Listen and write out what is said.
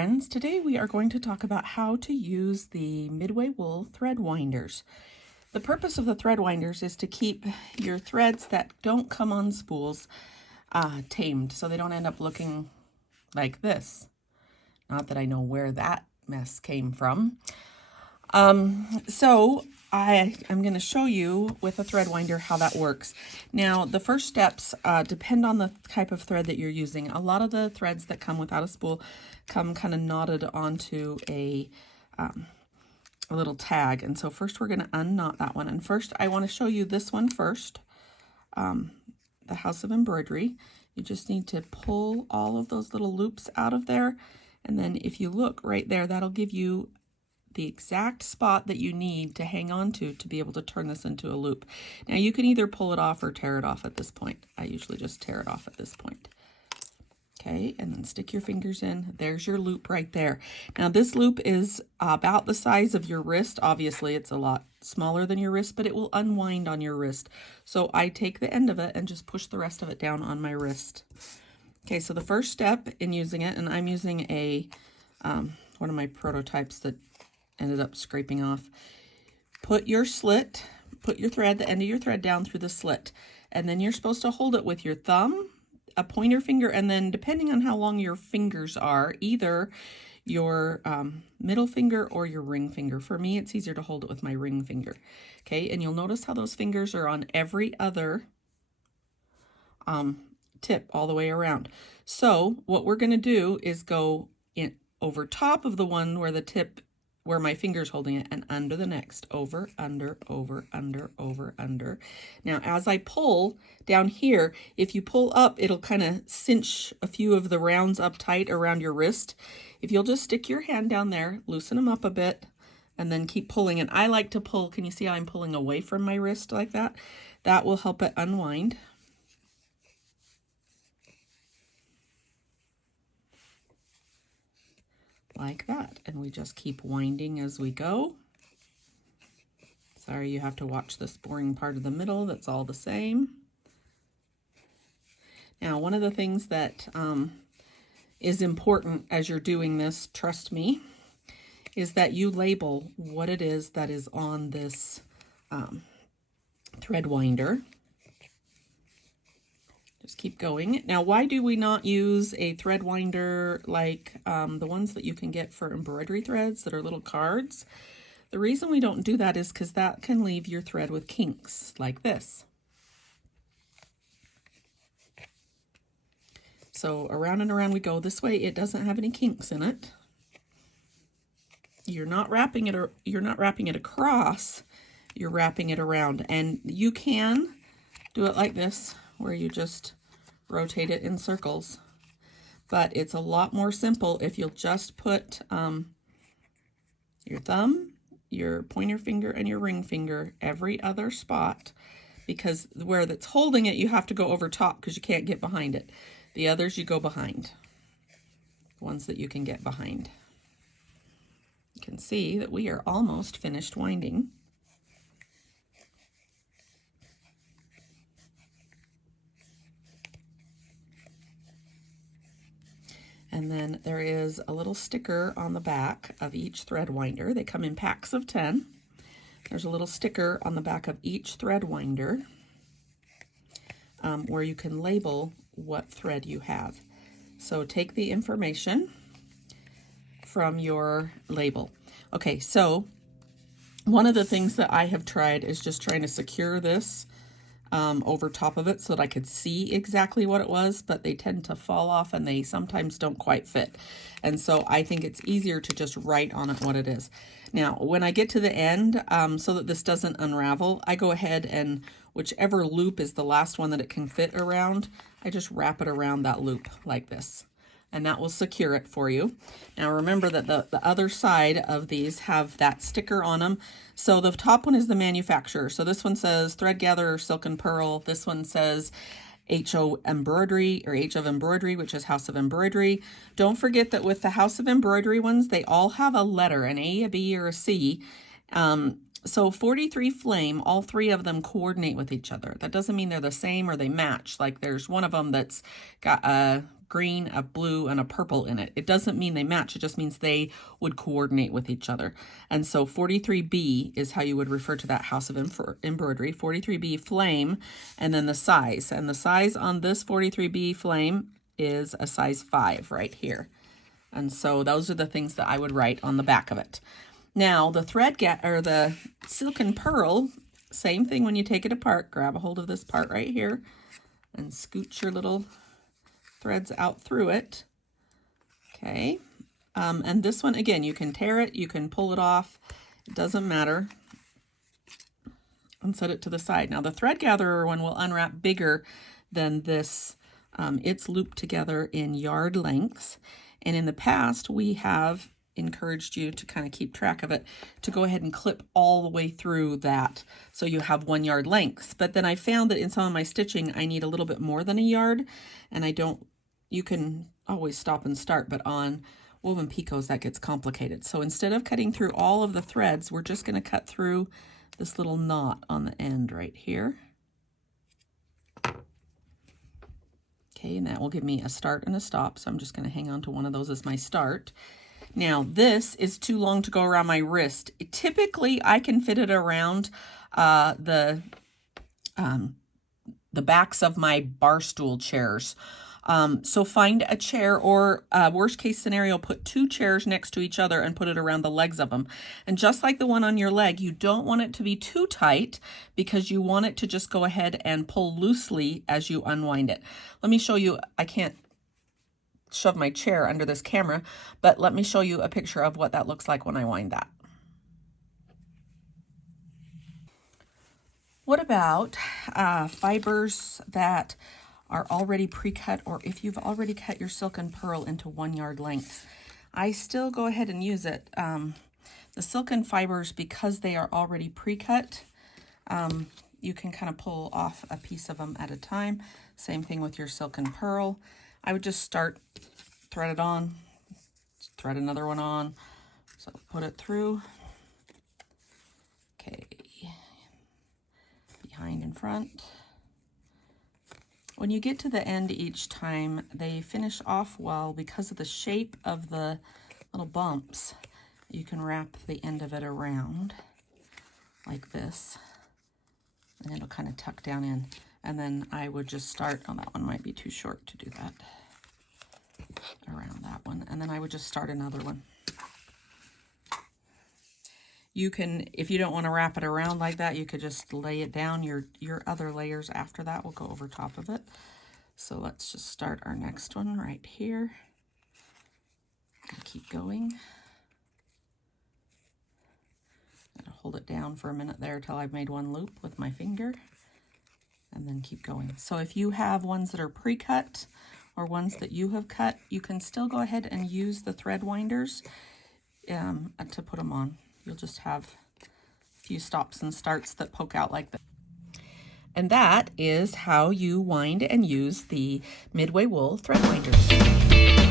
friends, today we are going to talk about how to use the Midway Wool thread winders. The purpose of the thread winders is to keep your threads that don't come on spools tamed, so they don't end up looking like this. Not that I know where that mess came from. So I'm going to show you with a thread winder how that works. Now, the first steps depend on the type of thread that you're using. A lot of the threads that come without a spool come kind of knotted onto a little tag. And so first we're going to unknot that one. And first I want to show you this one first, the House of Embroidery. You just need to pull all of those little loops out of there. And then if you look right there, that'll give you the exact spot that you need to hang on to be able to turn this into a loop. Now you can either pull it off or tear it off at this point. I usually just tear it off at this point. Okay, and then stick your fingers in. There's your loop right there. Now this loop is about the size of your wrist. Obviously it's a lot smaller than your wrist, but it will unwind on your wrist. So I take the end of it and just push the rest of it down on my wrist. Okay, so the first step in using it, and I'm using a one of my prototypes that ended up scraping off. Put your thread, the end of your thread down through the slit. And then you're supposed to hold it with your thumb, a pointer finger, and then depending on how long your fingers are, either your middle finger or your ring finger. For me, it's easier to hold it with my ring finger. Okay, and you'll notice how those fingers are on every other tip all the way around. So what we're going to do is go in over top of the one where the tip where my finger's holding it, and under the next, over, under, over, under, over, under. Now, as I pull down here, if you pull up, it'll kind of cinch a few of the rounds up tight around your wrist. If you'll just stick your hand down there, loosen them up a bit, and then keep pulling. And I like to pull, can you see how I'm pulling away from my wrist like that? That will help it unwind. Like that, and we just keep winding as we go. Sorry, you have to watch this boring part of the middle. That's all the same. Now, one of the things that is important as you're doing this, trust me, is that you label what it is that is on this thread winder. Just keep going. Now, why do we not use a thread winder like the ones that you can get for embroidery threads that are little cards? The reason we don't do that is because that can leave your thread with kinks like this. So around and around we go. This way it doesn't have any kinks in it. You're not wrapping it, or you're not wrapping it across. You're wrapping it around, and you can do it like this, where you just rotate it in circles. But it's a lot more simple if you'll just put your thumb, your pointer finger, and your ring finger every other spot, because where that's holding it, you have to go over top because you can't get behind it. The others you go behind, the ones that you can get behind. You can see that we are almost finished winding. And then there is a little sticker on the back of each thread winder. They come in packs of 10. There's a little sticker on the back of each thread winder where you can label what thread you have. So take the information from your label. Okay, so one of the things that I have tried is just trying to secure this over top of it so that I could see exactly what it was, but they tend to fall off and they sometimes don't quite fit. And so I think it's easier to just write on it what it is. Now, when I get to the end, so that this doesn't unravel, I go ahead and whichever loop is the last one that it can fit around, I just wrap it around that loop like this. And that will secure it for you. Now remember that the other side of these have that sticker on them. So the top one is the manufacturer. So this one says Thread Gatherer Silk and Pearl. This one says HO Embroidery, or H of Embroidery, which is House of Embroidery. Don't forget that with the House of Embroidery ones, they all have a letter, an A, a B, or a C. So 43 flame, all three of them coordinate with each other. That doesn't mean they're the same or they match. Like there's one of them that's got a green, a blue, and a purple in it. It doesn't mean they match. It just means they would coordinate with each other. And so 43B is how you would refer to that house of embroidery. 43B flame, and then the size. And the size on this 43B flame is a size 5 right here. And so those are the things that I would write on the back of it. Now the the silken pearl, same thing when you take it apart. Grab a hold of this part right here and scoot your little threads out through it. Okay. And this one, again, you can tear it, you can pull it off. It doesn't matter. And set it to the side. Now the thread gatherer one will unwrap bigger than this. It's looped together in yard lengths. And in the past, we have encouraged you to kind of keep track of it, to go ahead and clip all the way through that so you have 1 yard lengths. But then I found that in some of my stitching I need a little bit more than a yard, and you can always stop and start, but on woven picots that gets complicated. So instead of cutting through all of the threads, we're just going to cut through this little knot on the end right here. Okay, and that will give me a start and a stop, so I'm just going to hang on to one of those as my start. Now this is too long to go around my wrist. Typically I can fit it around the backs of my bar stool chairs. So find a chair, or worst case scenario, put 2 chairs next to each other and put it around the legs of them. And just like the one on your leg, you don't want it to be too tight because you want it to just go ahead and pull loosely as you unwind it. Let me show you. I can't shove my chair under this camera, but let me show you a picture of what that looks like when I wind that. What about fibers that are already pre-cut, or if you've already cut your silken pearl into 1 yard length? I still go ahead and use it. The silken fibers, because they are already pre-cut, you can kind of pull off a piece of them at a time. Same thing with your silken pearl. I would just start, thread it on, thread another one on. So put it through. Okay, behind and front. When you get to the end each time, they finish off well because of the shape of the little bumps. You can wrap the end of it around like this, and it'll kind of tuck down in. And then I would just start, oh, that one might be too short to do that, around that one. And then I would just start another one. You can, if you don't want to wrap it around like that, you could just lay it down. Your other layers after that will go over top of it. So let's just start our next one right here. And keep going. I'll hold it down for a minute there till I've made one loop with my finger, and then keep going. So if you have ones that are pre-cut or ones that you have cut, you can still go ahead and use the thread winders to put them on. You'll just have a few stops and starts that poke out like that. And that is how you wind and use the Midway Wool thread winders.